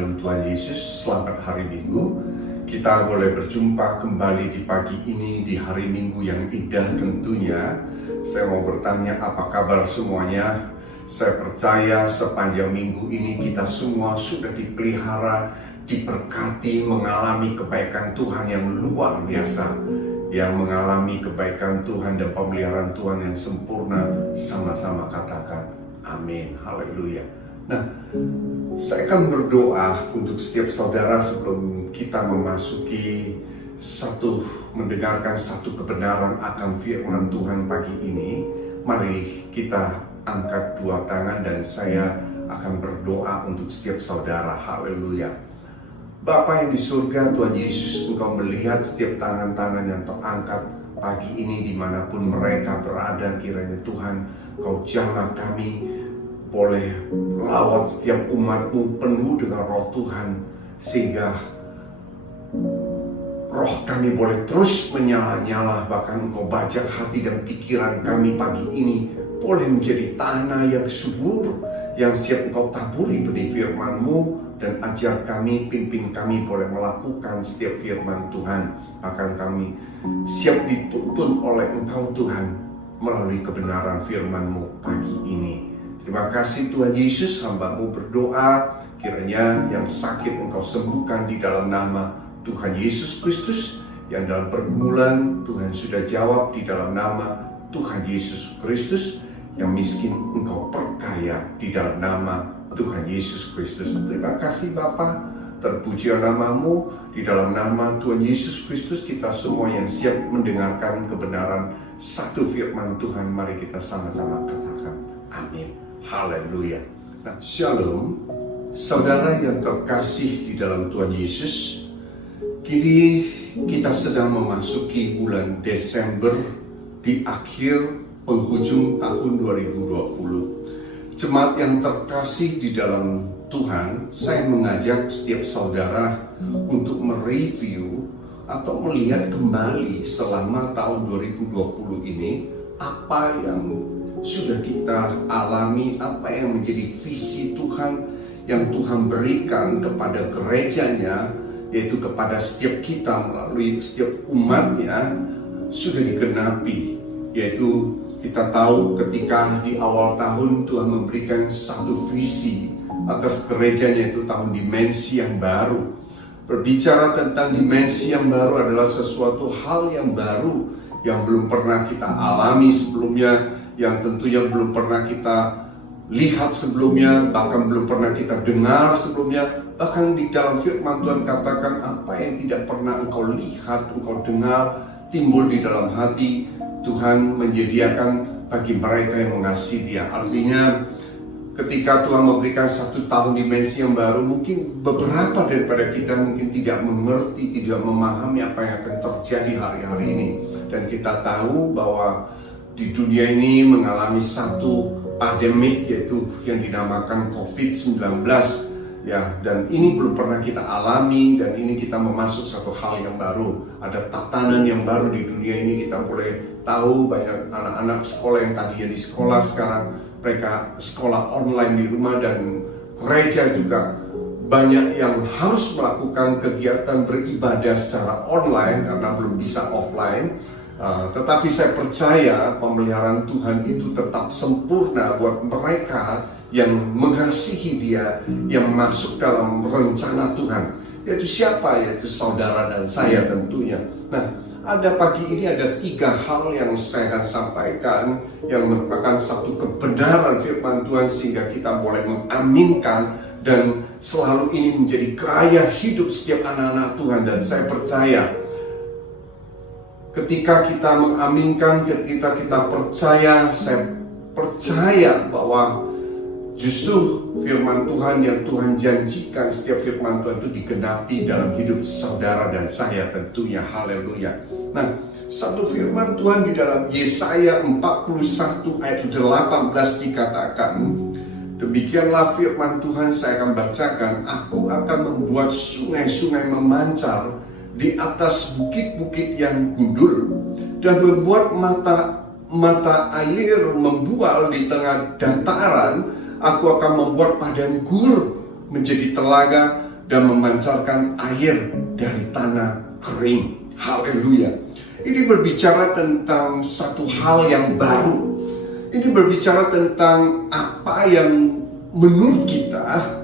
dalam Tuhan Yesus, selamat hari Minggu. Kita boleh berjumpa kembali di pagi ini, di hari Minggu yang indah tentunya. Saya mau bertanya, apa kabar semuanya? Saya percaya sepanjang minggu ini kita semua sudah dipelihara, diberkati, mengalami kebaikan Tuhan yang luar biasa, yang mengalami kebaikan Tuhan dan pemeliharaan Tuhan yang sempurna. Sama-sama katakan amin, haleluya. Nah, saya akan berdoa untuk setiap saudara sebelum kita mendengarkan satu kebenaran akan firman Tuhan pagi ini. Mari kita angkat dua tangan dan saya akan berdoa untuk setiap saudara. Haleluya. Bapa yang di surga, Tuhan Yesus, Engkau melihat setiap tangan-tangan yang terangkat pagi ini dimanapun mereka berada. Kiranya Tuhan, Engkau jamah kami boleh lawat setiap umat-Mu penuh dengan roh Tuhan, sehingga roh kami boleh terus menyala-nyala. Bahkan Engkau bajak hati dan pikiran kami pagi ini boleh menjadi tanah yang subur, yang siap Engkau taburi benih firman-Mu, dan ajar kami, pimpin kami boleh melakukan setiap firman Tuhan. Bahkan kami siap dituntun oleh Engkau Tuhan melalui kebenaran firman-Mu pagi ini. Terima kasih Tuhan Yesus, hamba-Mu berdoa, kiranya yang sakit Engkau sembuhkan di dalam nama Tuhan Yesus Kristus. Yang dalam pergumulan Tuhan sudah jawab di dalam nama Tuhan Yesus Kristus. Yang miskin Engkau perkaya di dalam nama Tuhan Yesus Kristus. Terima kasih Bapa, terpuji nama-Mu. Di dalam nama Tuhan Yesus Kristus kita semua yang siap mendengarkan kebenaran satu firman Tuhan, mari kita sama-sama katakan amin. Haleluya. Nah, shalom, saudara yang terkasih di dalam Tuhan Yesus. Kini kita sedang memasuki bulan Desember, di akhir penghujung tahun 2020. Jemaat yang terkasih di dalam Tuhan, saya mengajak setiap saudara untuk mereview atau melihat kembali selama tahun 2020 ini, apa yang sudah kita alami, apa yang menjadi visi Tuhan yang Tuhan berikan kepada gerejanya, yaitu kepada setiap kita melalui setiap umatnya, sudah digenapi. Yaitu kita tahu ketika di awal tahun Tuhan memberikan satu visi atas gerejanya, yaitu tahun dimensi yang baru. Berbicara tentang dimensi yang baru adalah sesuatu hal yang baru yang belum pernah kita alami sebelumnya, yang tentunya belum pernah kita lihat sebelumnya, bahkan belum pernah kita dengar sebelumnya. Bahkan di dalam firman Tuhan katakan, apa yang tidak pernah engkau lihat, engkau dengar, timbul di dalam hati, Tuhan menyediakan bagi mereka yang mengasihi Dia. Artinya ketika Tuhan memberikan satu tahun dimensi yang baru, mungkin beberapa daripada kita mungkin tidak mengerti, tidak memahami apa yang akan terjadi hari-hari ini. Dan kita tahu bahwa di dunia ini mengalami satu pandemik, yaitu yang dinamakan COVID-19, ya, dan ini belum pernah kita alami, dan ini kita memasuki satu hal yang baru. Ada tatanan yang baru di dunia ini. Kita boleh tahu banyak anak-anak sekolah yang tadinya di sekolah, sekarang mereka sekolah online di rumah, dan gereja juga banyak yang harus melakukan kegiatan beribadah secara online karena belum bisa offline. Tetapi saya percaya pemeliharaan Tuhan itu tetap sempurna buat mereka yang mengasihi Dia, yang masuk dalam rencana Tuhan. Yaitu siapa? Yaitu saudara dan saya tentunya. Nah, pagi ini ada 3 hal yang saya akan sampaikan, yang merupakan satu kebenaran firman Tuhan sehingga kita boleh mengaminkan, dan selalu ini menjadi gaya hidup setiap anak-anak Tuhan. Dan saya percaya ketika kita mengaminkan, ketika kita percaya, saya percaya bahwa justru firman Tuhan yang Tuhan janjikan, setiap firman Tuhan itu digenapi dalam hidup saudara dan saya tentunya. Haleluya. Nah, satu firman Tuhan di dalam Yesaya 41 ayat 18 dikatakan, demikianlah firman Tuhan, saya akan bacakan, aku akan membuat sungai-sungai memancar di atas bukit-bukit yang gundul, dan membuat mata air membual di tengah dataran. Aku akan membuat padang gurun menjadi telaga, dan memancarkan air dari tanah kering. Haleluya. Ini berbicara tentang satu hal yang baru. Ini berbicara tentang apa yang menurut kita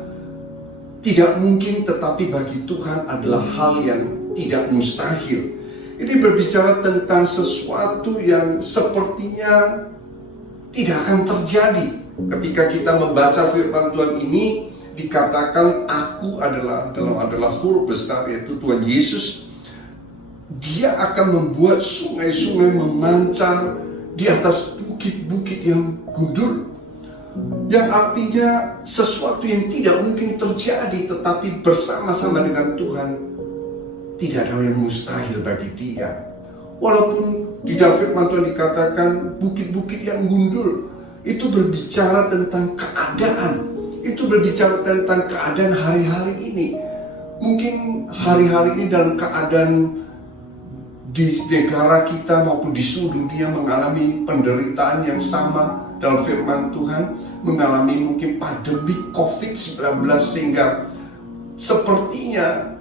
tidak mungkin, tetapi bagi Tuhan adalah hal yang tidak mustahil. Ini berbicara tentang sesuatu yang sepertinya tidak akan terjadi. Ketika kita membaca firman Tuhan ini, dikatakan aku adalah huruf besar, yaitu Tuhan Yesus. Dia akan membuat sungai-sungai memancar di atas bukit-bukit yang gundul. Yang artinya sesuatu yang tidak mungkin terjadi, tetapi bersama-sama dengan Tuhan tidak ada yang mustahil bagi Dia. Walaupun di dalam firman Tuhan dikatakan bukit-bukit yang gundul, itu berbicara tentang keadaan. Itu berbicara tentang keadaan hari-hari ini. Mungkin hari-hari ini dalam keadaan di negara kita maupun di seluruh dunia mengalami penderitaan yang sama dalam firman Tuhan, mengalami mungkin pandemi COVID-19, sehingga sepertinya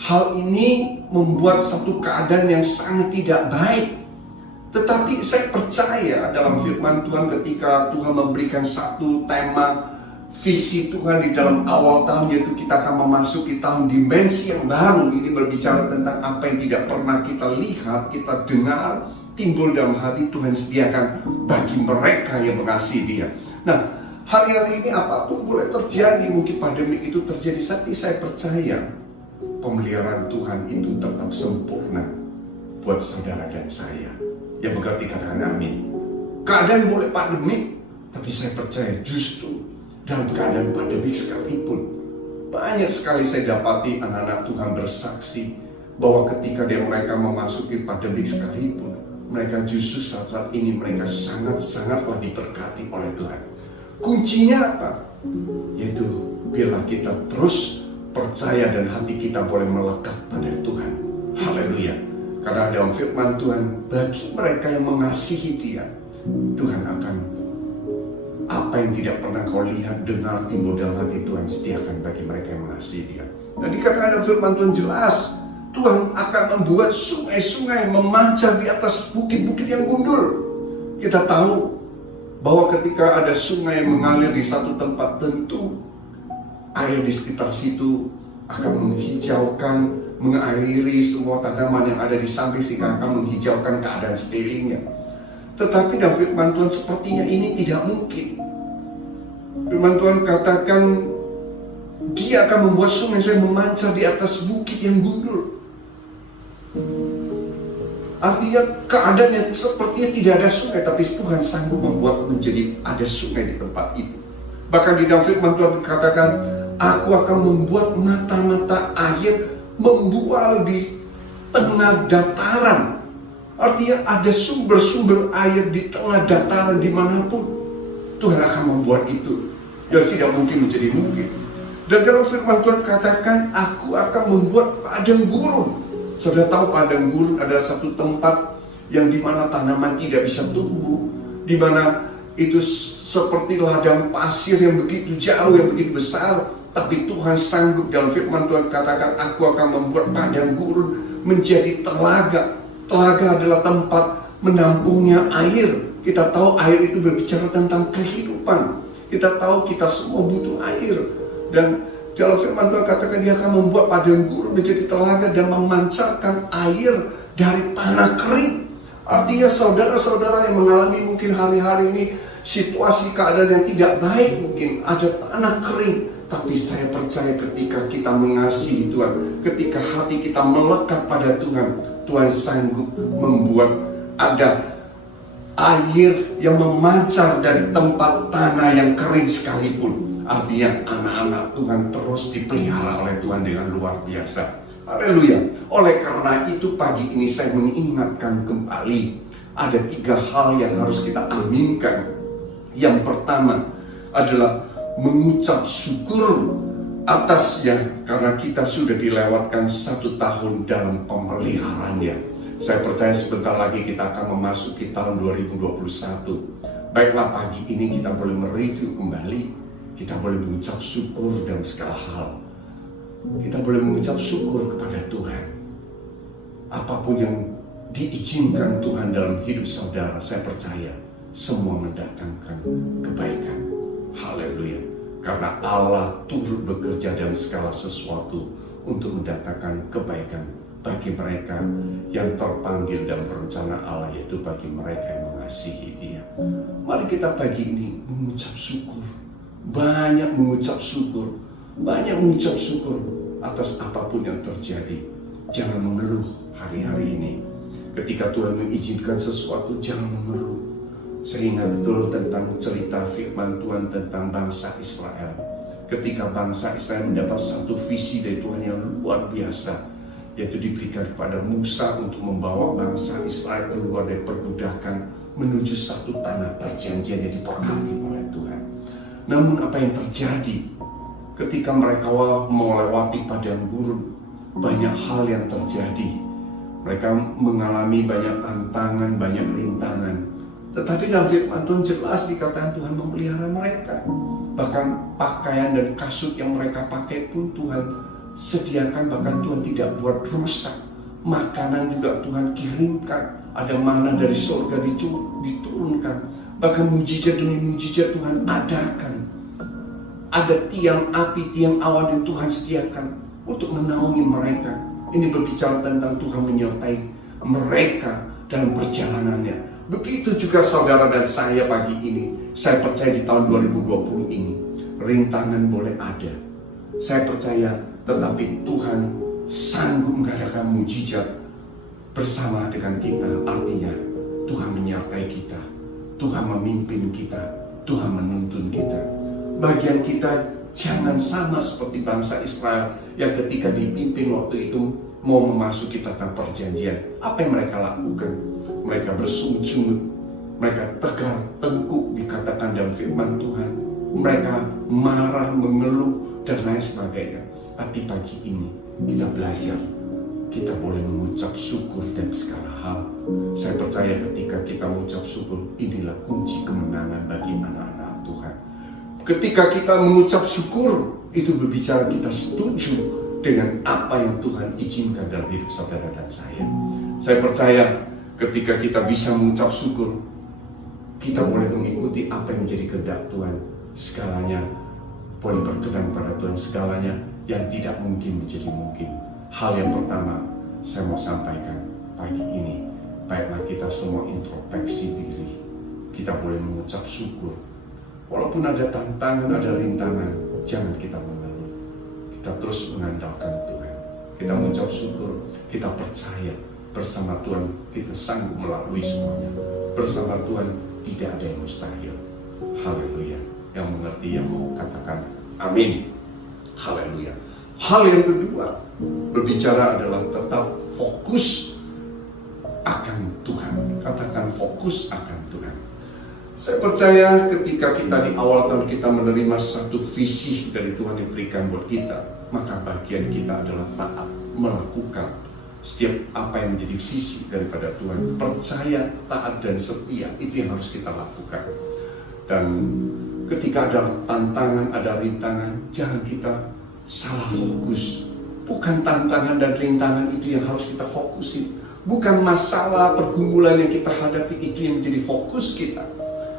hal ini membuat satu keadaan yang sangat tidak baik. Tetapi saya percaya dalam firman Tuhan, ketika Tuhan memberikan satu tema visi Tuhan di dalam awal tahun, yaitu kita akan memasuki tahun dimensi yang baru. Ini berbicara tentang apa yang tidak pernah kita lihat, kita dengar, timbul dalam hati, Tuhan sediakan bagi mereka yang mengasihi Dia. Nah, hari-hari ini apapun boleh terjadi, mungkin pandemi itu terjadi, tapi saya percaya pemeliharaan Tuhan itu tetap sempurna buat saudara dan saya. Yang berarti katakan amin. Keadaan boleh pandemik, tapi saya percaya justru dalam keadaan pandemik sekalipun, banyak sekali saya dapati anak-anak Tuhan bersaksi bahwa ketika mereka memasuki pandemik sekalipun, mereka justru saat-saat ini mereka sangat-sangatlah diberkati oleh Tuhan. Kuncinya apa? Yaitu biarlah kita terus percaya dan hati kita boleh melekat pada Tuhan. Haleluya. Karena dalam firman Tuhan, bagi mereka yang mengasihi Dia, Tuhan akan apa yang tidak pernah kau lihat, dengar, timbul dalam hati, Tuhan sediakan bagi mereka yang mengasihi Dia. Dan dikatakan dalam firman Tuhan jelas, Tuhan akan membuat sungai-sungai memancar di atas bukit-bukit yang gundul. Kita tahu bahwa ketika ada sungai yang mengalir di satu tempat tentu, air di sekitar situ akan menghijaukan, mengairi semua tanaman yang ada di samping, sehingga akan menghijaukan keadaan sekelilingnya. Tetapi dalam firman Tuhan sepertinya ini tidak mungkin. Firman Tuhan katakan Dia akan membuat sungai-sungai memancar di atas bukit yang gundul. Artinya keadaan yang sepertinya tidak ada sungai, tapi Tuhan sanggup membuat menjadi ada sungai di tempat itu. Bahkan di dalam firman Tuhan dikatakan, aku akan membuat mata-mata air membual di tengah dataran. Artinya ada sumber-sumber air di tengah dataran dimanapun. Tuhan akan membuat itu yang tidak mungkin menjadi mungkin. Dan dalam firman Tuhan katakan, aku akan membuat padang gurun. Saudara tahu padang gurun adalah satu tempat yang dimana tanaman tidak bisa tumbuh, dimana itu seperti ladang pasir yang begitu jauh, yang begitu besar. Tapi Tuhan sanggup, dalam firman Tuhan katakan, aku akan membuat padang gurun menjadi telaga. Telaga adalah tempat menampungnya air. Kita tahu air itu berbicara tentang kehidupan. Kita tahu kita semua butuh air. Dan dalam firman Tuhan katakan, Dia akan membuat padang gurun menjadi telaga dan memancarkan air dari tanah kering. Artinya saudara-saudara yang mengalami mungkin hari-hari ini situasi keadaan yang tidak baik, mungkin ada tanah kering. Tapi saya percaya ketika kita mengasihi Tuhan, ketika hati kita melekat pada Tuhan, Tuhan sanggup membuat ada air yang memancar dari tempat tanah yang kering sekalipun. Artinya anak-anak Tuhan terus dipelihara oleh Tuhan dengan luar biasa. Haleluya. Oleh karena itu pagi ini saya mengingatkan kembali, ada 3 hal yang harus kita aminkan. Yang pertama adalah mengucap syukur atasnya, karena kita sudah dilewatkan 1 tahun dalam pemeliharaannya. Saya percaya sebentar lagi kita akan memasuki tahun 2021. Baiklah, pagi ini kita boleh mereview kembali, kita boleh mengucap syukur dalam segala hal. kita boleh mengucap syukur kepada Tuhan. Apapun yang diizinkan Tuhan dalam hidup saudara, saya percaya semua mendatangkan kebaikan. Haleluya. Karena Allah turut bekerja dalam segala sesuatu untuk mendatangkan kebaikan bagi mereka yang terpanggil dalam rencana Allah, yaitu bagi mereka yang mengasihi Dia. Mari kita pagi ini mengucap syukur. Banyak mengucap syukur. Banyak mengucap syukur atas apapun yang terjadi. Jangan mengeluh hari-hari ini. Ketika Tuhan mengizinkan sesuatu, jangan mengeluh. Saya ingat betul tentang cerita firman Tuhan tentang bangsa Israel. Ketika bangsa Israel mendapat satu visi dari Tuhan yang luar biasa, yaitu diberikan kepada Musa untuk membawa bangsa Israel keluar dari perbudakan menuju satu tanah perjanjian yang diberkati oleh Tuhan. Namun apa yang terjadi ketika mereka melewati padang gurun? Banyak hal yang terjadi. Mereka mengalami banyak tantangan, banyak rintangan. Tetapi dalam firman Tuhan jelas dikatakan Tuhan memelihara mereka. Bahkan pakaian dan kasut yang mereka pakai pun Tuhan sediakan, bahkan Tuhan tidak buat rusak. Makanan juga Tuhan kirimkan. Ada mana dari surga diturunkan. Bahkan mujizat demi mujizat Tuhan adakan. Ada tiang api, tiang awan yang Tuhan sediakan untuk menaungi mereka. Ini berbicara tentang Tuhan menyertai mereka dalam perjalanannya. Begitu juga saudara dan saya pagi ini. Saya percaya di tahun 2020 ini rintangan boleh ada. Saya percaya, tetapi Tuhan sanggup mengadakan mujizat bersama dengan kita. Artinya Tuhan menyertai kita, Tuhan memimpin kita, Tuhan menuntun kita. Bagian kita jangan sama seperti bangsa Israel yang ketika dipimpin waktu itu mau memasuki tanah perjanjian. Apa yang mereka lakukan? Mereka bersungut-sungut, mereka tegar tengkuk dikatakan dalam firman Tuhan. Mereka marah, mengeluh dan lain sebagainya. Tapi pagi ini kita belajar, kita boleh mengucap syukur dalam segala hal. Saya percaya ketika kita mengucap syukur, inilah kunci kemenangan bagi anak-anak Tuhan. Ketika kita mengucap syukur, itu berbicara kita setuju dengan apa yang Tuhan izinkan dalam hidup saudara dan saya. Saya percaya ketika kita bisa mengucap syukur, kita boleh mengikuti apa yang menjadi kehendak Tuhan. Segalanya boleh berkenan pada Tuhan, segalanya yang tidak mungkin menjadi mungkin. Hal yang pertama saya mau sampaikan pagi ini, baiklah kita semua introspeksi diri. Kita boleh mengucap syukur. Walaupun ada tantangan, ada rintangan, jangan kita mengeluh. Kita terus mengandalkan Tuhan. Kita mengucap syukur, kita percaya bersama Tuhan kita sanggup melalui semuanya. Bersama Tuhan tidak ada yang mustahil. Haleluya. Yang mengerti, yang mau katakan amin. Haleluya. Hal yang kedua berbicara adalah tetap fokus akan Tuhan. Katakan fokus akan Tuhan. Saya percaya ketika kita di awal tahun kita menerima satu visi dari Tuhan yang berikan buat kita, maka bagian kita adalah taat melakukan setiap apa yang menjadi visi daripada Tuhan. Percaya, taat dan setia, itu yang harus kita lakukan. Dan ketika ada tantangan, ada rintangan, jangan kita salah fokus. Bukan tantangan dan rintangan itu yang harus kita fokusin. Bukan masalah pergumulan yang kita hadapi itu yang menjadi fokus kita.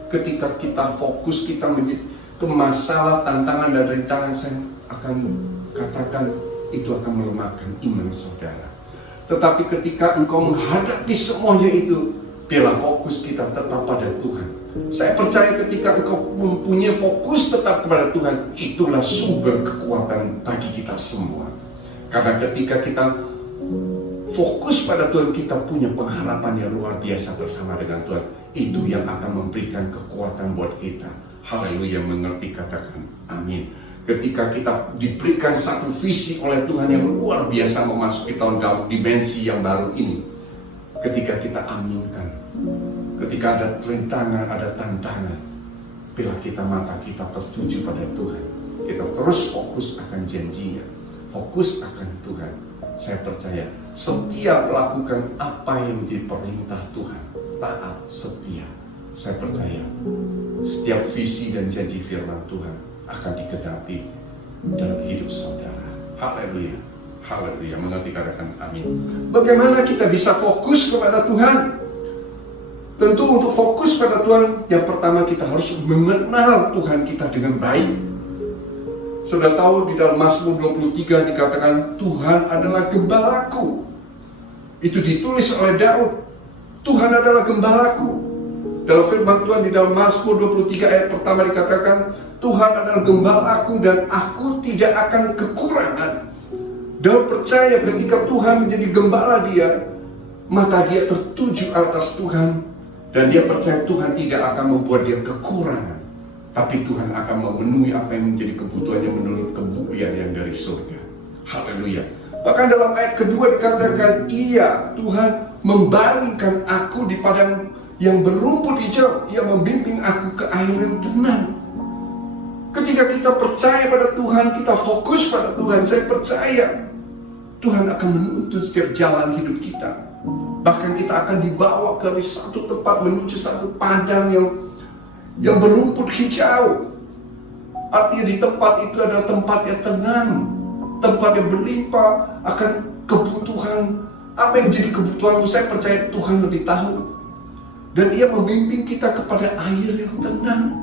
Ketika kita fokus, kita menjadi ke masalah, tantangan dan rintangan, saya akan katakan itu akan melemahkan iman saudara. Tetapi ketika engkau menghadapi semuanya itu, biarlah fokus kita tetap pada Tuhan. Saya percaya ketika engkau mempunyai fokus tetap kepada Tuhan, itulah sumber kekuatan bagi kita semua. Karena ketika kita fokus pada Tuhan, kita punya pengharapan yang luar biasa bersama dengan Tuhan. Itu yang akan memberikan kekuatan buat kita. Haleluya, mengerti, katakan amin. Ketika kita diberikan satu visi oleh Tuhan yang luar biasa memasuki tahun dimensi yang baru ini, ketika kita aminkan, ketika ada rintangan, ada tantangan, bila kita mata kita tertuju pada Tuhan, kita terus fokus akan janjinya, fokus akan Tuhan. Saya percaya setiap melakukan apa yang menjadi perintah Tuhan, taat, setia, saya percaya setiap visi dan janji firman Tuhan akan digenapi dalam hidup saudara. Haleluya. Haleluya. Mengerti, katakan amin. Bagaimana kita bisa fokus kepada Tuhan? Tentu untuk fokus pada Tuhan, yang pertama kita harus mengenal Tuhan kita dengan baik. Sudah tahu di dalam Mazmur 23 dikatakan Tuhan adalah gembalaku. Itu ditulis oleh Daud. Tuhan adalah gembalaku. Dalam firman Tuhan di dalam Mazmur 23 ayat pertama dikatakan Tuhan adalah gembalaku dan aku tidak akan kekurangan. Daud percaya ketika Tuhan menjadi gembala dia, maka dia tertuju atas Tuhan. Dan dia percaya Tuhan tidak akan membuat dia kekurangan, tapi Tuhan akan memenuhi apa yang menjadi kebutuhannya menurut kemuliaan yang dari surga. Haleluya. Bahkan dalam ayat kedua dikatakan, Ia, Tuhan, membaringkan aku di padang yang berumput hijau. Ia membimbing aku ke air yang tenang. Ketika kita percaya pada Tuhan, kita fokus pada Tuhan, saya percaya Tuhan akan menuntun setiap jalan hidup kita. Bahkan kita akan dibawa dari satu tempat menuju satu padang yang berumput hijau. Artinya di tempat itu adalah tempat yang tenang, tempat yang berlimpah akan kebutuhan. Apa yang jadi kebutuhanmu, saya percaya Tuhan lebih tahu. Dan Ia membimbing kita kepada air yang tenang.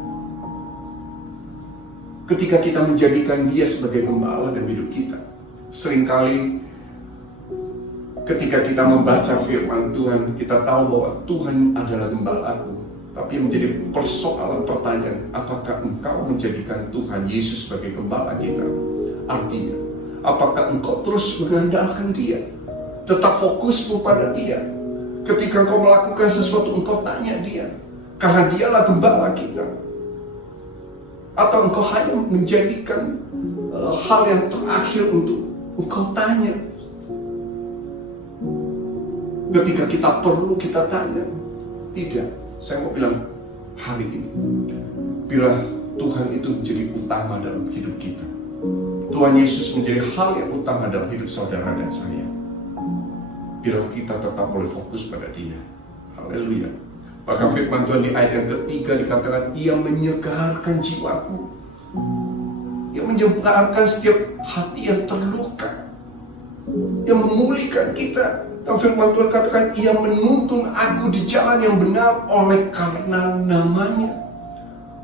Ketika kita menjadikan Dia sebagai gembala dalam hidup kita, seringkali ketika kita membaca firman Tuhan, kita tahu bahwa Tuhan adalah gembalaku. Tapi yang menjadi persoalan pertanyaan, apakah engkau menjadikan Tuhan Yesus sebagai gembala kita? Artinya, apakah engkau terus mengandalkan Dia? Tetap fokusmu pada Dia. Ketika engkau melakukan sesuatu, engkau tanya Dia. Karena Dialah gembala kita. Atau engkau hanya menjadikan hal yang terakhir untuk engkau tanya. Ketika kita perlu, kita tanya. Tidak, saya mau bilang hari ini, bila Tuhan itu menjadi utama dalam hidup kita, Tuhan Yesus menjadi hal yang utama dalam hidup saudara dan saya, bila kita tetap boleh fokus pada Dia. Haleluya. Bahkan firman Tuhan di ayat yang ketiga dikatakan, Ia menyegarkan jiwaku. Ia menyegarkan setiap hati yang terluka, yang memulihkan kita. Dan firman Tuhan katakan, Ia menuntun aku di jalan yang benar oleh karena namanya.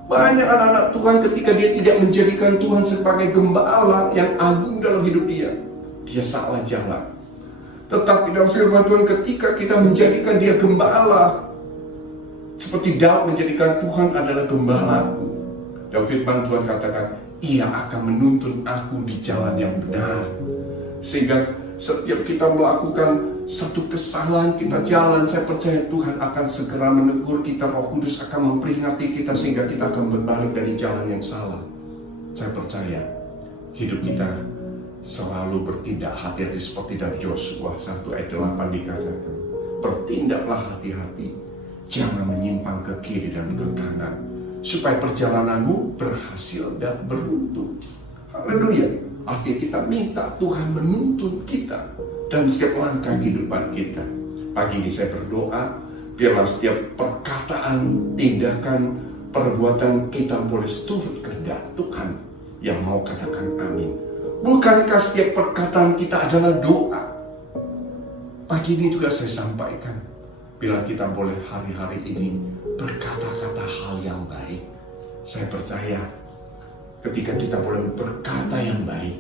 Banyak anak-anak Tuhan ketika dia tidak menjadikan Tuhan sebagai gembala yang agung dalam hidup dia salah jalan. Tetapi dalam firman Tuhan ketika kita menjadikan Dia gembala, seperti Daud menjadikan Tuhan adalah gembalaku, dan firman Tuhan katakan, Ia akan menuntun aku di jalan yang benar. Sehingga setiap kita melakukan satu kesalahan, kita jalan, saya percaya Tuhan akan segera menegur kita. Roh Kudus akan memperingati kita sehingga kita akan berbalik dari jalan yang salah. Saya percaya hidup kita selalu bertindak hati-hati seperti dari Yosua 1 ayat 8 dikatakan, bertindaklah hati-hati, jangan menyimpang ke kiri dan ke kanan, supaya perjalananmu berhasil dan beruntung. Haleluya. Artinya kita minta Tuhan menuntun kita dalam setiap langkah kehidupan kita. Pagi ini saya berdoa, biarlah setiap perkataan, tindakan, perbuatan kita boleh turut kehendak Tuhan yang mau katakan amin. Bukankah setiap perkataan kita adalah doa? Pagi ini juga saya sampaikan, bila kita boleh hari-hari ini berkata-kata hal yang baik, saya percaya ketika kita boleh berkata yang baik,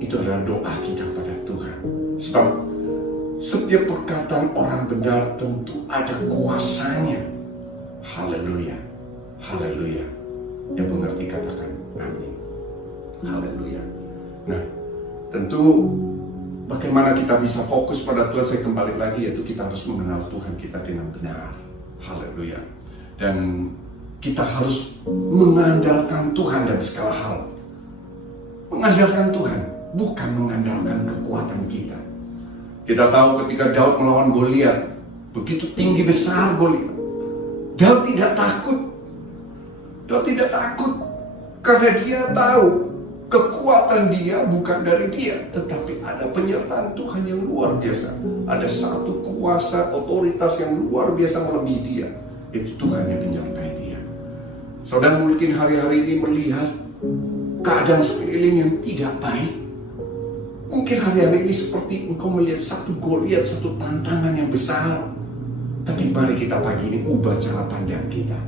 itu adalah doa kita pada Tuhan. Sebab setiap perkataan orang benar tentu ada kuasanya. Haleluya. Haleluya. Yang mengerti katakan amin. Haleluya. Nah, tentu bagaimana kita bisa fokus pada Tuhan, saya kembali lagi, yaitu kita harus mengenal Tuhan kita dengan benar. Haleluya. Dan kita harus mengandalkan Tuhan dalam segala hal. Mengandalkan Tuhan, bukan mengandalkan kekuatan kita. Kita tahu ketika Daud melawan Goliat, begitu tinggi besar Goliat, Daud tidak takut. Daud tidak takut karena dia tahu kekuatan dia bukan dari dia, tetapi ada penyertaan Tuhan yang luar biasa. Ada satu kuasa otoritas yang luar biasa melebihi dia, itu Tuhan yang menyertai dia. Saudara mungkin hari-hari ini melihat keadaan sekeliling yang tidak baik. Mungkin hari-hari ini seperti engkau melihat satu Goliat, satu tantangan yang besar. Tapi mari kita pagi ini ubah cara pandang kita.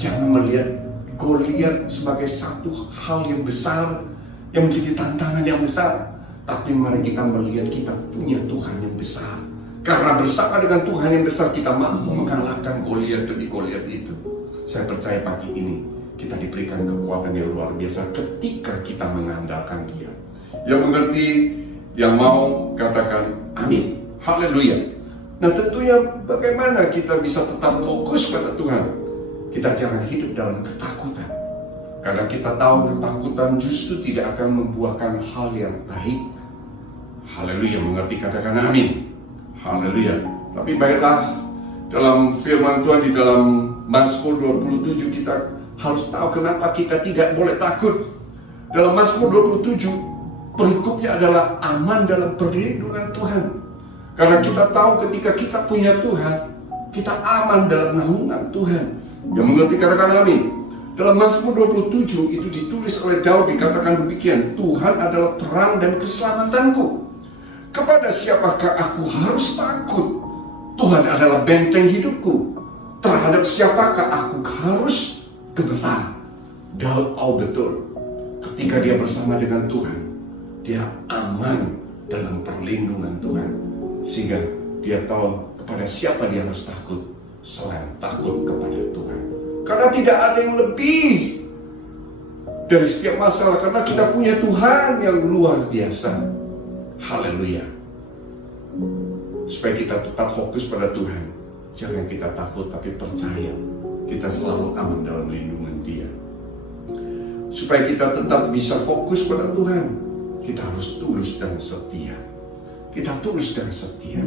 Jangan melihat Goliat sebagai satu hal yang besar, yang menjadi tantangan yang besar. Tapi mari kita melihat kita punya Tuhan yang besar. Karena bersama dengan Tuhan yang besar kita mampu mengalahkan Goliat demi Goliat itu. Saya percaya pagi ini kita diberikan kekuatan yang luar biasa ketika kita mengandalkan Dia. Yang mengerti, yang mau katakan amin. Haleluya. Nah tentunya bagaimana kita bisa tetap fokus pada Tuhan? Kita jangan hidup dalam ketakutan. Karena kita tahu ketakutan justru tidak akan membuahkan hal yang baik. Haleluya, mengerti katakan amin. Haleluya. Tapi baiklah, dalam firman Tuhan di dalam Mazmur 27 kita harus tahu kenapa kita tidak boleh takut. Dalam Mazmur 27 perikopnya adalah aman dalam perlindungan Tuhan. Karena kita tahu ketika kita punya Tuhan, kita aman dalam naungan Tuhan. Yang mengerti katakan amin. Dalam Mazmur 27 itu ditulis oleh Daud, dikatakan demikian, Tuhan adalah terang dan keselamatanku. Kepada siapakah aku harus takut? Tuhan adalah benteng hidupku. Terhadap siapakah aku harus gemetar? Daud tahu betul ketika dia bersama dengan Tuhan, dia aman dalam perlindungan Tuhan. Sehingga dia tahu kepada siapa dia harus takut selain takut kepada Tuhan. Karena tidak ada yang lebih dari setiap masalah. Karena kita punya Tuhan yang luar biasa. Haleluya. Supaya kita tetap fokus pada Tuhan. Jangan kita takut, tapi percaya kita selalu aman dalam lindungan Dia. Supaya kita tetap bisa fokus pada Tuhan, kita harus tulus dan setia. Kita tulus dan setia.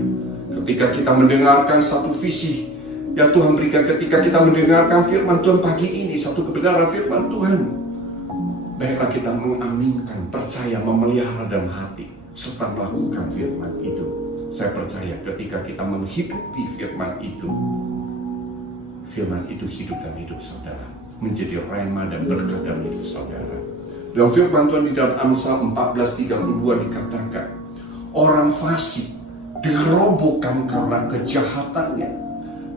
Ketika kita mendengarkan satu visi yang Tuhan berikan, ketika kita mendengarkan firman Tuhan pagi ini, satu kebenaran firman Tuhan, baiklah kita mengaminkan, percaya, memelihara dalam hati, serta melakukan firman itu. Saya percaya ketika kita menghidupi firman itu hidup dan hidup saudara, menjadi rema dan berkat dalam hidup saudara. Dalam firman Tuhan di dalam Amsal 14:32 dikatakan, orang fasik dirobohkan karena kejahatannya,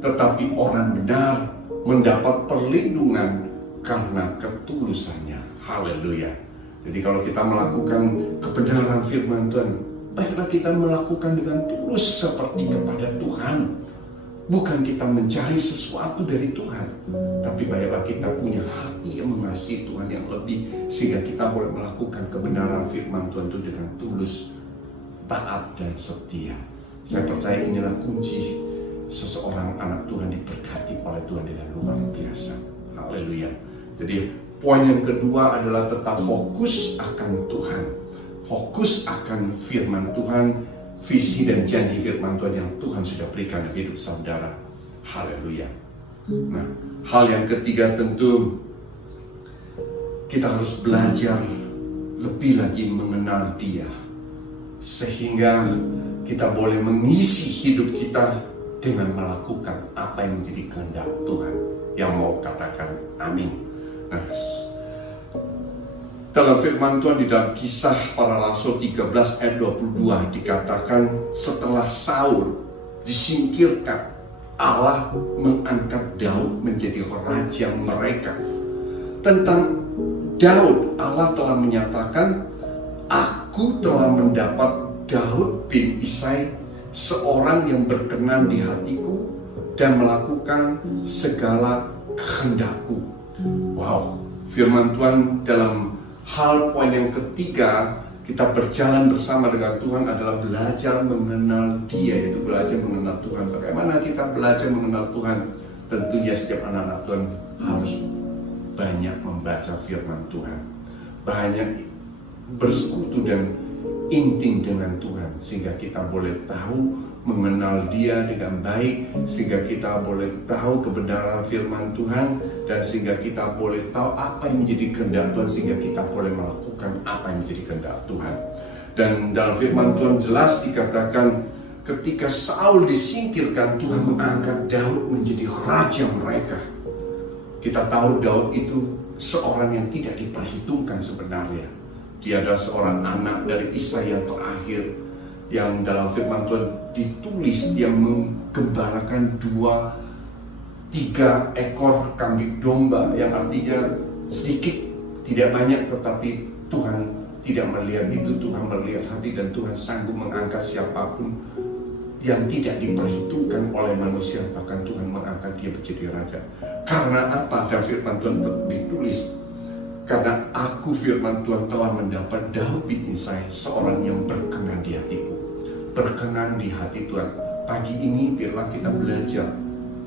tetapi orang benar mendapat perlindungan karena ketulusannya. Haleluya. Jadi kalau kita melakukan kebenaran firman Tuhan, baiklah kita melakukan dengan tulus seperti kepada Tuhan. Bukan kita mencari sesuatu dari Tuhan, tapi baiklah kita punya hati yang mengasihi Tuhan yang lebih, sehingga kita boleh melakukan kebenaran firman Tuhan itu dengan tulus, taat dan setia. Saya percaya inilah kunci seseorang anak Tuhan diberkati oleh Tuhan dengan luar biasa. Haleluya. Jadi poin yang kedua adalah tetap fokus akan Tuhan. Fokus akan firman Tuhan, visi dan janji firman Tuhan yang Tuhan sudah berikan dalam hidup saudara. Haleluya. Nah, hal yang ketiga tentu kita harus belajar lebih lagi mengenal Dia, sehingga kita boleh mengisi hidup kita dengan melakukan apa yang menjadi kehendak Tuhan. Yang mau katakan amin. Nah, dalam firman Tuhan di dalam Kisah Para Rasul 13 ayat 22 dikatakan, setelah Saul disingkirkan, Allah mengangkat Daud menjadi raja mereka. Tentang Daud, Allah telah menyatakan, aku telah mendapat Daud bin Isai, seorang yang berkenan di hatiku dan melakukan segala kehendakku. Wow, firman Tuhan dalam hal poin yang ketiga, kita berjalan bersama dengan Tuhan adalah belajar mengenal Dia, yaitu belajar mengenal Tuhan. Bagaimana kita belajar mengenal Tuhan? Tentunya setiap anak-anak Tuhan harus banyak membaca firman Tuhan, banyak bersekutu dan intim dengan Tuhan, sehingga kita boleh tahu mengenal Dia dengan baik, sehingga kita boleh tahu kebenaran firman Tuhan, dan sehingga kita boleh tahu apa yang menjadi kehendak Tuhan, sehingga kita boleh melakukan apa yang menjadi kehendak Tuhan. Dan dalam firman Tuhan jelas dikatakan, ketika Saul disingkirkan, Tuhan mengangkat Daud menjadi raja mereka. Kita tahu Daud itu seorang yang tidak diperhitungkan sebenarnya, Dia adalah seorang anak dari Isa yang terakhir, yang dalam firman Tuhan ditulis dia menggembalakan 3 ekor kambing domba, yang artinya sedikit, tidak banyak, tetapi Tuhan tidak melihat itu. Tuhan melihat hati, dan Tuhan sanggup mengangkat siapapun yang tidak diperhitungkan oleh manusia. Bahkan Tuhan mengangkat dia menjadi raja. Karena apa? Dan firman Tuhan ditulis, karena aku firman Tuhan telah mendapat Daud bin Isai, seorang yang berkenan di hatiku. Berkenan di hati Tuhan. Pagi ini biarlah kita belajar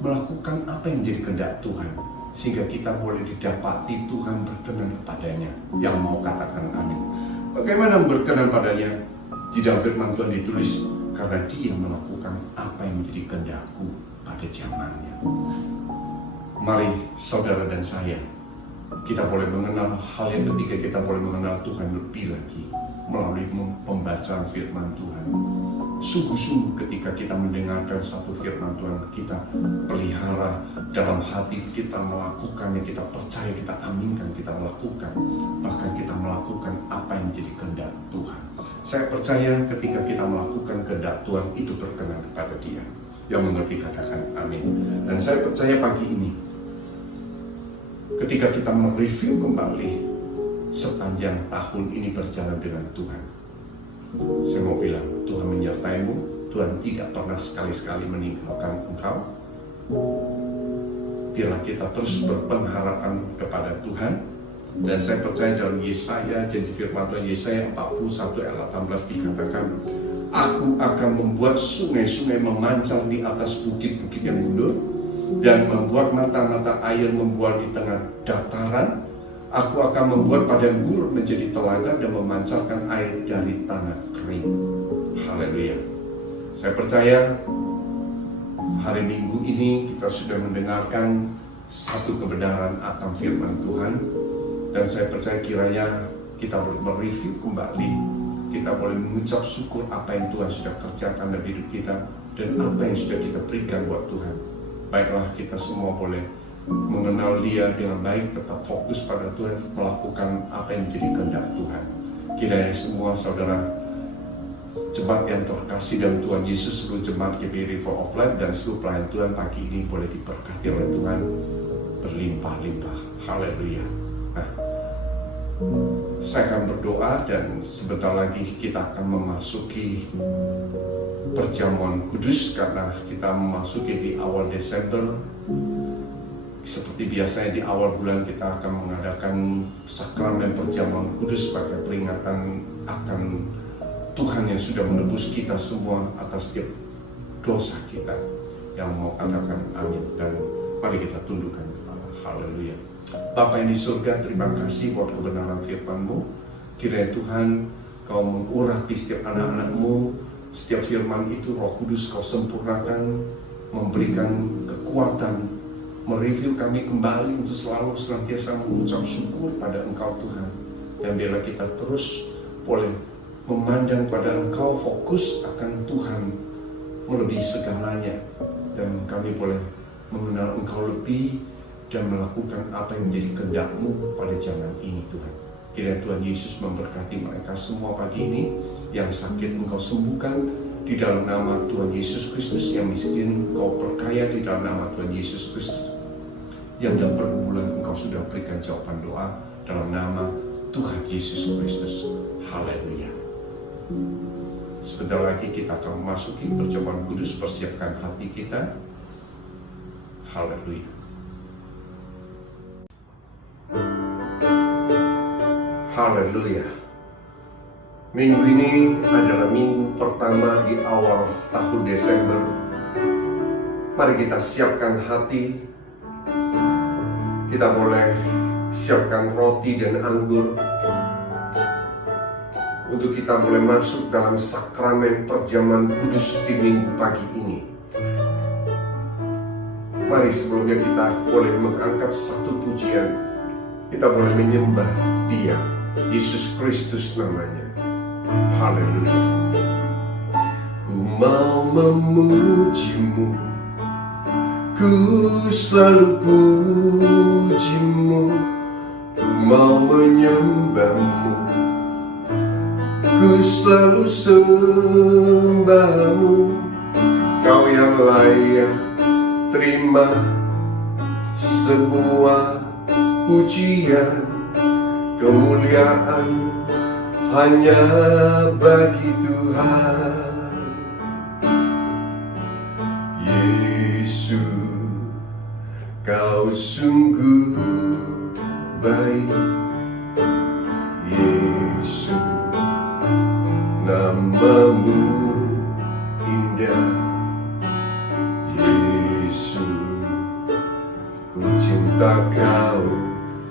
melakukan apa yang menjadi kehendak Tuhan, sehingga kita boleh didapati Tuhan berkenan kepadanya. Yang mau katakan amin. Bagaimana berkenan padanya? Di dalam firman Tuhan ditulis, karena dia melakukan apa yang menjadi kehendakku pada zamannya. Mari saudara dan saya, kita boleh mengenal hal yang ketiga, kita boleh mengenal Tuhan lebih lagi melalui pembacaan firman Tuhan. Sungguh-sungguh ketika kita mendengarkan satu firman Tuhan, kita pelihara dalam hati, kita melakukannya, kita percaya, kita aminkan, kita melakukan. Bahkan kita melakukan apa yang menjadi kehendak Tuhan. Saya percaya ketika kita melakukan kehendak Tuhan, itu berkenan kepada Dia. Yang mengerti katakan amin. Dan saya percaya pagi ini, ketika kita mereview kembali sepanjang tahun ini berjalan dengan Tuhan, saya mau bilang, Tuhan menyertaimu. Tuhan tidak pernah sekali-sekali meninggalkan engkau. Biarlah kita terus berpengharapan kepada Tuhan. Dan saya percaya dalam Yesaya, jadi firman Tuhan Yesaya 41 ayat 18 dikatakan, aku akan membuat sungai-sungai memancar di atas bukit-bukit yang mundur, dan membuat mata-mata air membual di tengah dataran. Aku akan membuat padang gurun menjadi telaga dan memancarkan air dari tanah kering. Haleluya. Saya percaya hari Minggu ini kita sudah mendengarkan satu kebenaran akan firman Tuhan. Dan saya percaya kiranya kita boleh mereview kembali, kita boleh mengucap syukur apa yang Tuhan sudah kerjakan dalam hidup kita, dan apa yang sudah kita berikan buat Tuhan. Baiklah, kita semua boleh mengenal Dia dengan baik, tetap fokus pada Tuhan, melakukan apa yang menjadi kehendak Tuhan. Kiranya semua saudara jemaat yang terkasih dalam Tuhan Yesus, seluruh jemaat GBI River of Life dan seluruh pelayan Tuhan pagi ini boleh diberkati oleh Tuhan berlimpah-limpah. Haleluya. Nah, saya akan berdoa dan sebentar lagi kita akan memasuki perjamuan kudus, karena kita memasuki di awal Desember. Seperti biasanya di awal bulan kita akan mengadakan sakramen perjamuan kudus sebagai peringatan akan Tuhan yang sudah menebus kita semua atas setiap dosa kita. Yang mau katakan amin, dan mari kita tundukkan kepala. Haleluya. Bapa yang di surga, terima kasih buat kebenaran firman-Mu. Kiranya Tuhan, Kau mengurapi setiap anak-anak-Mu. Setiap firman itu Roh Kudus Kau sempurnakan, memberikan kekuatan, mereview kami kembali untuk selalu senantiasa mengucap syukur pada Engkau Tuhan. Dan biarlah kita terus boleh memandang pada Engkau, fokus akan Tuhan melebihi segalanya. Dan kami boleh mengenal Engkau lebih dan melakukan apa yang menjadi kehendak-Mu pada zaman ini Tuhan. Kiranya Tuhan Yesus memberkati mereka semua pagi ini. Yang sakit Engkau sembuhkan di dalam nama Tuhan Yesus Kristus. Yang miskin Kau perkaya di dalam nama Tuhan Yesus Kristus. Yang dalam pergumulan Engkau sudah berikan jawaban doa dalam nama Tuhan Yesus Kristus. Haleluya. Sebentar lagi kita akan memasuki perjamuan kudus. Persiapkan hati kita. Haleluya. Haleluya. Minggu ini adalah minggu pertama di awal tahun Desember. Mari kita siapkan hati. Kita boleh siapkan roti dan anggur untuk kita boleh masuk dalam sakramen perjamuan kudus di minggu pagi ini. Mari sebelumnya kita boleh mengangkat satu pujian. Kita boleh menyembah Dia, Yesus Kristus namanya. Haleluya. Ku mau memuji-Mu, ku selalu puji-Mu, ku mau menyembah-Mu Ku selalu sembahmu, Kau yang layak terima semua pujian, kemuliaan hanya bagi Tuhan. Yesus, Kau sungguh baik. Yesus, namamu indah. Yesus, ku cinta Kau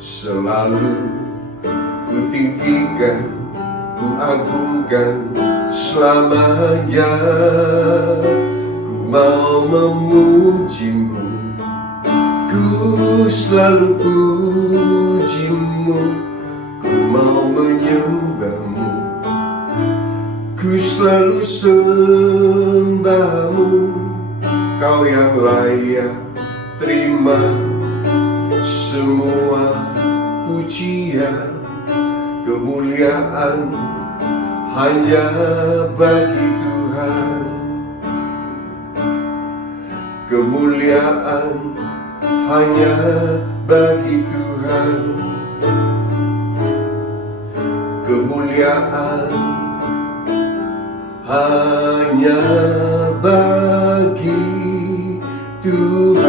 selalu, ku tinggikan, ku agungkan selamanya. Ku mau memujimu, ku selalu pujimu, ku mau menyembahmu, ku selalu sembahmu. Kau yang layak terima semua pujian, kemuliaan hanya bagi Tuhan. Kemuliaan hanya bagi Tuhan. Kemuliaan hanya bagi Tuhan.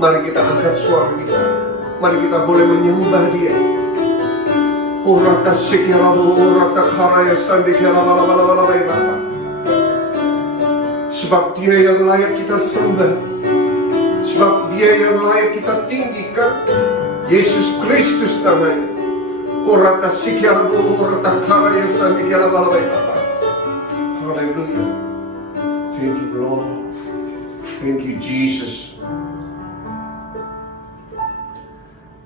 Mari kita angkat suara kita. Mari kita boleh menyembah Dia. Sebab Dia yang layak kita sembah, sebab Dia yang layak kita tinggikan. Yesus Kristus namanya. Haleluya. Thank you Lord. Thank you Jesus.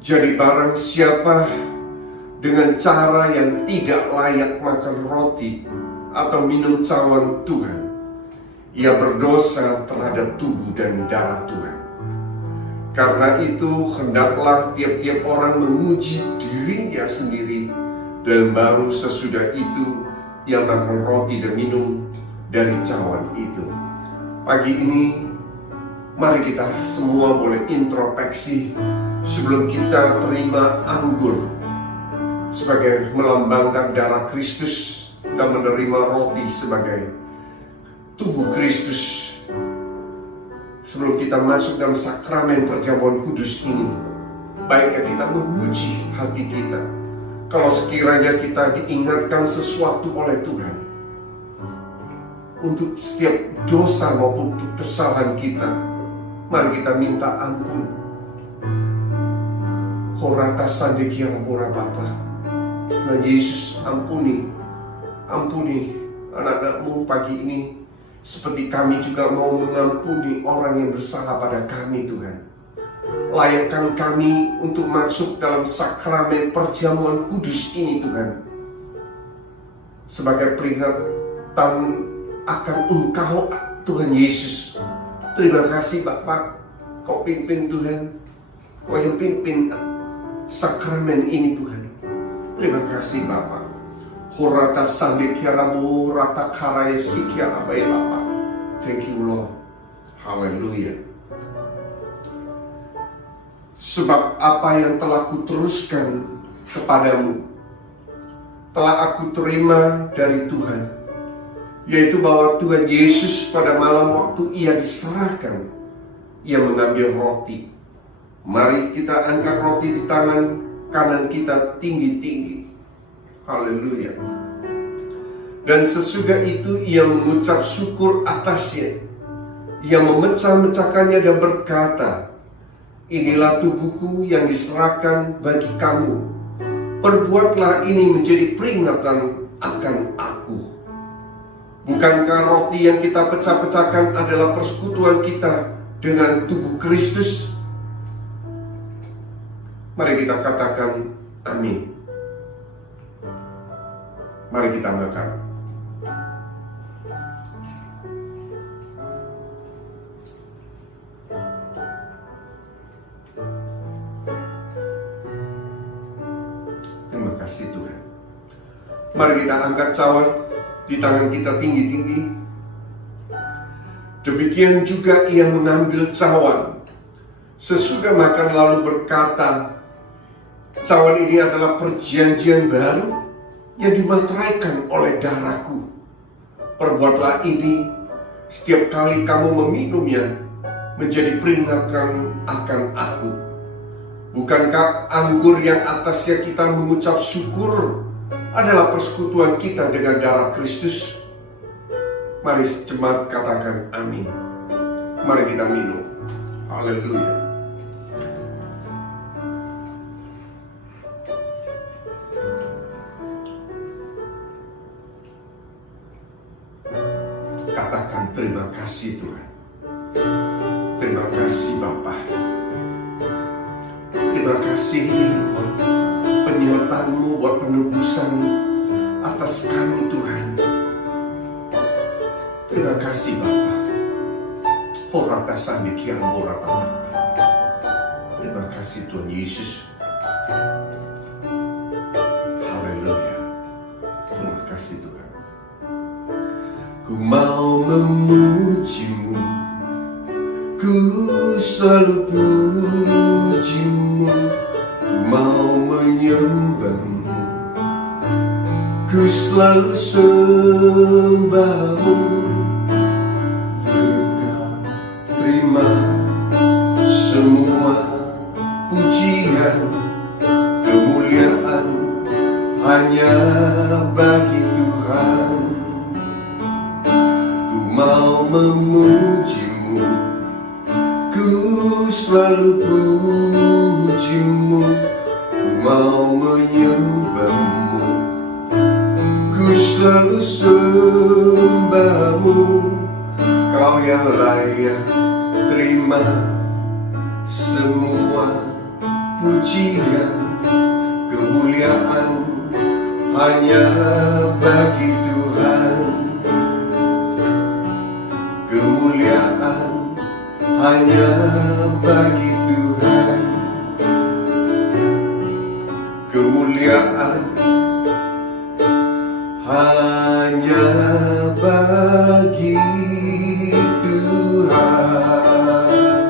Jadi barang siapa dengan cara yang tidak layak makan roti atau minum cawan Tuhan, ia berdosa terhadap tubuh dan darah Tuhan. Karena itu hendaklah tiap-tiap orang memuji dirinya sendiri, dan baru sesudah itu ia makan roti dan minum dari cawan itu. Pagi ini mari kita semua boleh introspeksi sebelum kita terima anggur sebagai melambangkan darah Kristus dan menerima roti sebagai tubuh Kristus. Sebelum kita masuk dalam sakramen perjamuan kudus ini, baiknya kita memuji hati kita. Kalau sekiranya kita diingatkan sesuatu oleh Tuhan, untuk setiap dosa maupun untuk kesalahan kita, mari kita minta ampun. Horata sandekira murah Bapa. Tuhan Yesus, ampuni anak-anakmu pagi ini, seperti kami juga mau mengampuni orang yang bersalah pada kami Tuhan. Layakkan kami untuk masuk dalam sakramen perjamuan kudus ini Tuhan, sebagai peringatan akan Engkau Tuhan Yesus. Terima kasih Bapa, Kau pimpin Tuhan, Kau yang pimpin sakramen ini Tuhan. Terima kasih Bapa. Horata sandi kiaramu rata karaya sikia abai Bapa. Thank you Lord. Haleluya. Sebab apa yang telah kuteruskan kepadamu telah aku terima dari Tuhan, yaitu bahwa Tuhan Yesus pada malam waktu ia diserahkan, ia mengambil roti. Mari kita angkat roti di tangan kanan kita tinggi-tinggi. Haleluya. Dan sesudah itu ia mengucap syukur atasnya. Ia memecah-mecahkannya dan berkata, inilah tubuhku yang diserahkan bagi kamu. Perbuatlah ini menjadi peringatan akan aku. Bukankah roti yang kita pecah-pecahkan adalah persekutuan kita dengan tubuh Kristus? Mari kita katakan amin. Mari kita makan. kasih Tuhan. Mari kita angkat cawan di tangan kita tinggi-tinggi. Demikian juga ia mengambil cawan. Sesudah makan lalu berkata, cawan ini adalah perjanjian baru yang dimateraikan oleh darahku. Perbuatlah ini setiap kali kamu meminumnya, menjadi peringatan akan aku. Bukankah anggur yang atasnya kita mengucap syukur adalah persekutuan kita dengan darah Kristus? Mari jemaat katakan amin. Mari kita minum. Haleluya. Katakan terima kasih Tuhan. Terima kasih Bapa. Terima kasih buat penyertaan-Mu, buat penebusan atas kami Tuhan. Terima kasih Bapa. Orata sandikian orata. Terima kasih Tuhan Yesus. Haleluya. Terima kasih Tuhan. Ku mau memuji-Mu, ku selalu puji-Mu, ku mau menyembah-Mu, ku selalu sembah-Mu. Terima semua pujian, kemuliaan hanya bagi Tuhan. Ku mau memuji-Mu, ku selalu puji-Mu, ku mau menyembah-Mu, ku selalu sembah-Mu. Kau yang layak terima semua pujian, kemuliaan hanya bagi Tuhan. Kemuliaan hanya bagi Tuhan. Kemuliaan hanya bagi Tuhan.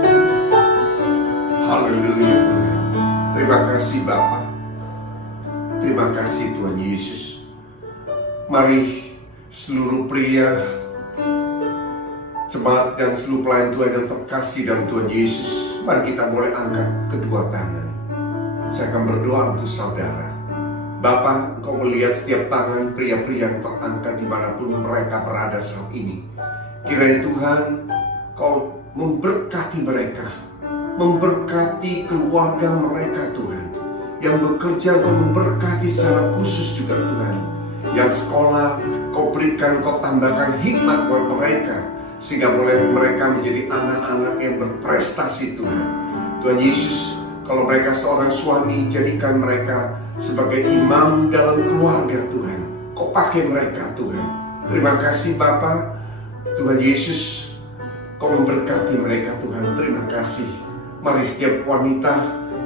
Haleluya Tuhan. Terima kasih Bapa. Terima kasih Tuhan Yesus. Mari seluruh pria, jemaat dan seluruh pelayan Tuhan yang terkasih dalam Tuhan Yesus, mari kita boleh angkat kedua tangan. Saya akan berdoa untuk saudara. Bapa, Engkau melihat setiap tangan pria-pria yang terangkat dimanapun mereka berada saat ini. Kiranya Tuhan, Kau memberkati mereka, memberkati keluarga mereka Tuhan. Yang bekerja Kau memberkati secara khusus juga Tuhan. Yang sekolah Kau berikan, Kau tambahkan hikmat buat mereka, sehingga boleh mereka menjadi anak-anak yang berprestasi Tuhan. Tuhan Yesus, kalau mereka seorang suami, jadikan mereka sebagai imam dalam keluarga Tuhan. Kau pakai mereka Tuhan. Terima kasih Bapa. Tuhan Yesus, Kau memberkati mereka Tuhan. Terima kasih. Mari setiap wanita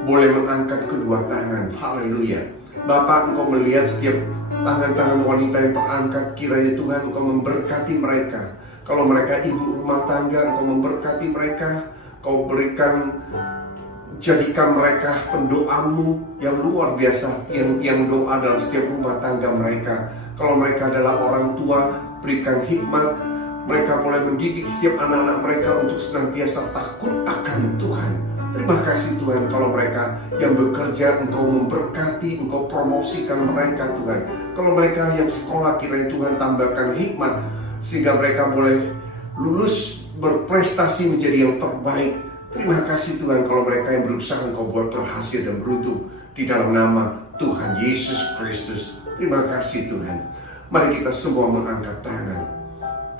boleh mengangkat kedua tangan. Haleluya. Bapa, Engkau melihat setiap tangan-tangan wanita yang terangkat. Kiranya Tuhan Engkau memberkati mereka. Kalau mereka ibu rumah tangga, Engkau memberkati mereka. Kau berikan, jadikan mereka pendoa-Mu yang luar biasa, tiang-tiang doa dalam setiap rumah tangga mereka. Kalau mereka adalah orang tua, berikan hikmat. Mereka boleh mendidik setiap anak-anak mereka untuk senantiasa takut akan Tuhan. Terima kasih Tuhan, kalau mereka yang bekerja, Engkau memberkati, Engkau promosikan mereka Tuhan. Kalau mereka yang sekolah, kiranya Tuhan tambahkan hikmat, sehingga mereka boleh lulus berprestasi menjadi yang terbaik. Terima kasih Tuhan, kalau mereka yang berusaha Engkau buat berhasil dan beruntung di dalam nama Tuhan Yesus Kristus. Terima kasih Tuhan. Mari kita semua mengangkat tangan.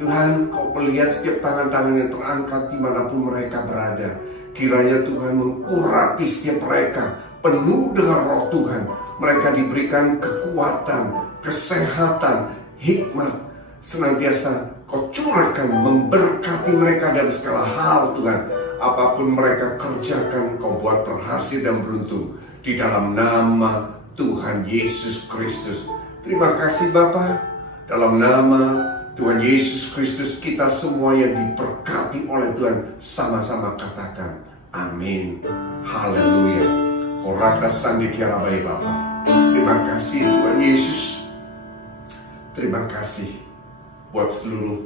Tuhan, Kau melihat setiap tangan-tangan yang terangkat dimanapun mereka berada. Kiranya Tuhan mengurapi setiap mereka penuh dengan roh Tuhan. Mereka diberikan kekuatan, kesehatan, hikmat. Senantiasa Kau curahkan, memberkati mereka dalam segala hal Tuhan. Apapun mereka kerjakan, Kau buat berhasil dan beruntung. Di dalam nama Tuhan Yesus Kristus. Terima kasih Bapa, dalam nama Tuhan Yesus Kristus kita semua yang diberkati oleh Tuhan sama-sama katakan amin. Haleluya. Horata sandikiara baik Bapa. Terima kasih Tuhan Yesus. Terima kasih buat seluruh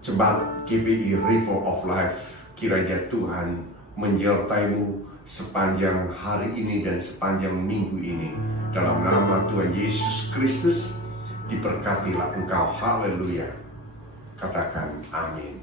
jemaat GPI River of Life. Kiranya Tuhan menyertaimu sepanjang hari ini dan sepanjang minggu ini. Dalam nama Tuhan Yesus Kristus, diberkatilah engkau. Haleluya. Katakan amin.